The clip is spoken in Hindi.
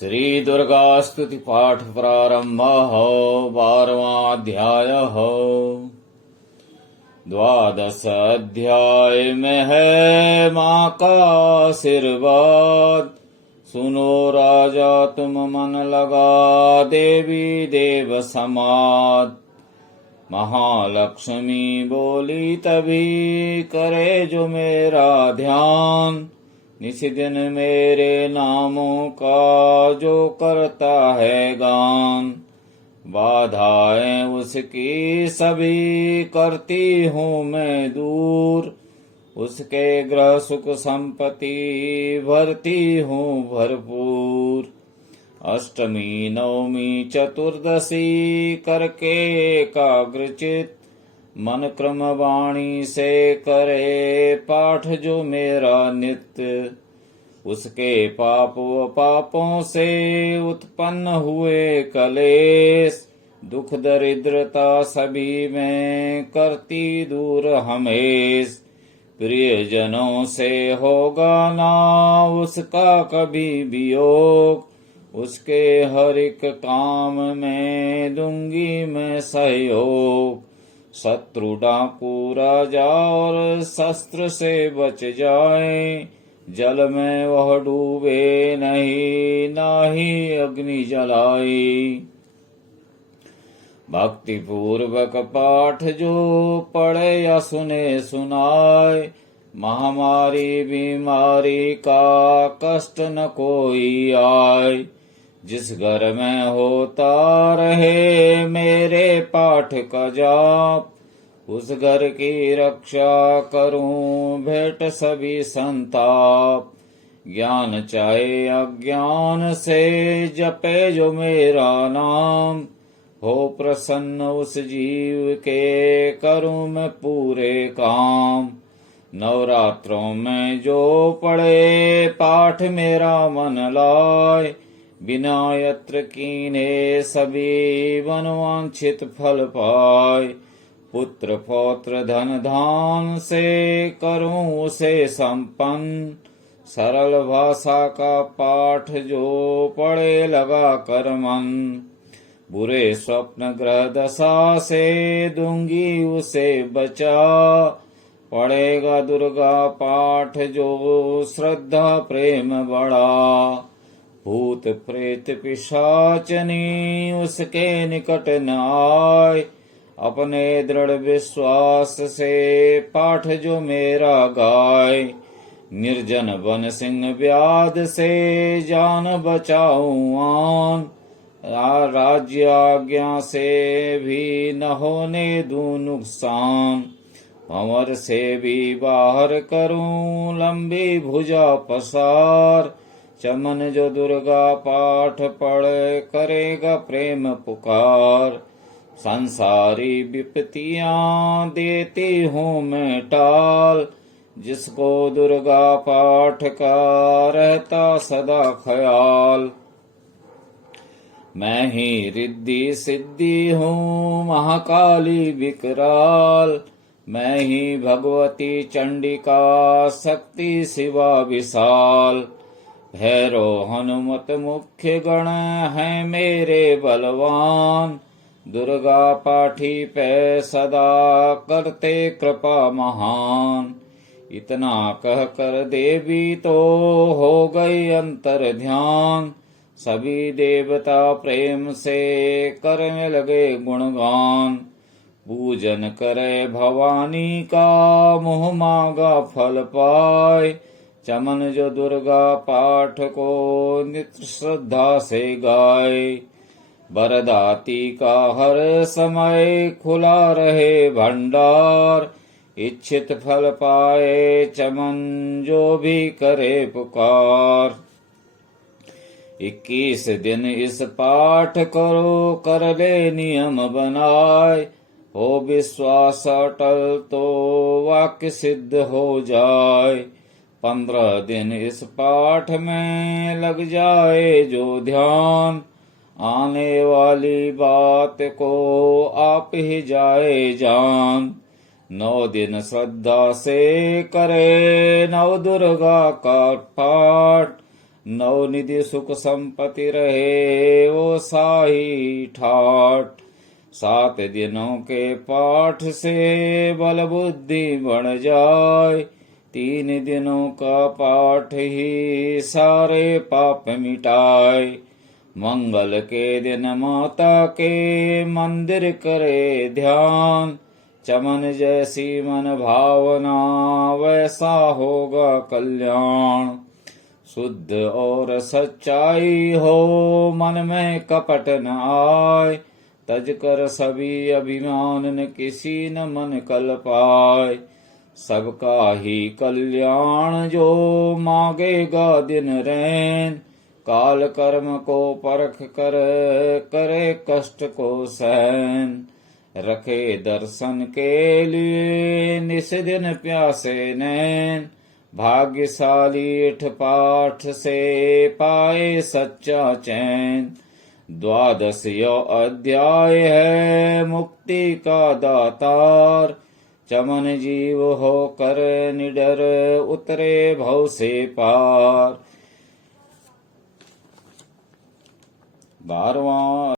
श्री दुर्गा स्तुति पाठ प्रारंभ 12वां अध्याय। 12 अध्याय में है माँ का आशीर्वाद। सुनो राजा तुम मन लगा देवी देव समाद। महालक्ष्मी बोली तभी करे जो मेरा ध्यान। निस दिन मेरे नामों का जो करता है गान। बाधाएं उसकी सभी करती हूँ मैं दूर। उसके ग्रह सुख संपत्ति भरती हूँ भरपूर। अष्टमी नवमी चतुर्दशी करके एकाग्रचित मन क्रम वाणी से करे पाठ जो मेरा नित्य। उसके पापों से उत्पन्न हुए कलेश दुख दरिद्रता सभी में करती दूर हमेश। प्रियजनों से होगा ना उसका कभी वियोग। उसके हर एक काम में दूंगी मैं सहयोग। शत्रु डाकू राजा और शस्त्र से बच जाए। जल में वह डूबे नहीं नाही अग्नि जलाई। भक्ति पूर्वक पाठ जो पढ़े या सुने सुनाए। महामारी बीमारी का कष्ट न कोई आए। जिस घर में होता रहे मेरे पाठ का जाप। उस घर की रक्षा करूं भेंट सभी संताप। ज्ञान चाहे अज्ञान से जपे जो मेरा नाम। हो प्रसन्न उस जीव के करूं मैं पूरे काम। नवरात्रों में जो पढ़े पाठ मेरा मन लाए। बिना यत्र कीने सभी मनवांछित फल पाए। पुत्र पौत्र धन धान से करूं उसे संपन्न। सरल भाषा का पाठ जो पढ़े लगा कर मन। बुरे स्वप्न ग्रह दशा से दूंगी उसे बचा। पढ़ेगा दुर्गा पाठ जो श्रद्धा प्रेम बढ़ा। भूत प्रेत पिशाचनी उसके निकट न आए। अपने दृढ़ विश्वास से पाठ जो मेरा गाय। निर्जन वन सिंह व्याध से जान बचाऊं आन। राज्य आज्ञा से भी न होने दूं नुकसान। भंवर से भी बाहर करूं लंबी भुजा पसार। चमन जो दुर्गा पाठ पढ़ करेगा प्रेम पुकार। संसारी विपत्तियां देती हूँ मैं टाल। जिसको दुर्गा पाठ का रहता सदा ख्याल। मैं ही रिद्धि सिद्धि हूँ महाकाली विकराल। मैं ही भगवती चंडिका शक्ति शिवा विशाल। भैरव हनुमत मुख्य गण हैं मेरे बलवान। दुर्गा पाठी पे सदा करते कृपा महान। इतना कह कर देवी तो हो गई अंतर ध्यान। सभी देवता प्रेम से करने लगे गुणगान। पूजन करे भवानी का मुँह मांगा फल पाए। चमन जो दुर्गा पाठ को नित्य श्रद्धा से गाए। वरदाती का हर समय खुला रहे भंडार। इच्छित फल पाए चमन जो भी करे पुकार। 21 दिन इस पाठ करो कर ले नियम बनाए। हो विश्वास अटल तो वाक्य सिद्ध हो जाए। 15 दिन इस पाठ में लग जाए जो ध्यान। आने वाली बात को आप ही जाए जान। 9 दिन श्रद्धा से करे नव दुर्गा का पाठ। नवनिधि सुख संपत्ति रहे वो साही ठाठ। 7 दिनों के पाठ से बल बुद्धि बढ़ जाए। 3 दिनों का पाठ ही सारे पाप मिटाए। मंगल के दिन माता के मंदिर करे ध्यान। चमन जैसी मन भावना वैसा होगा कल्याण। शुद्ध और सच्चाई हो मन में कपट न आए। तज कर सभी अभिमान न किसी न मन कल पाए। सबका ही कल्याण जो मांगेगा दिन रैन। काल कर्म को परख कर करे कष्ट को सहन। रखे दर्शन के लिए निस दिन प्यासे नैन। भाग्यशाली इठ पाठ से पाए सच्चा चैन। 12 अध्याय है मुक्ति का दातार। चमन जीव होकर निडर उतरे भव से पार। 12वां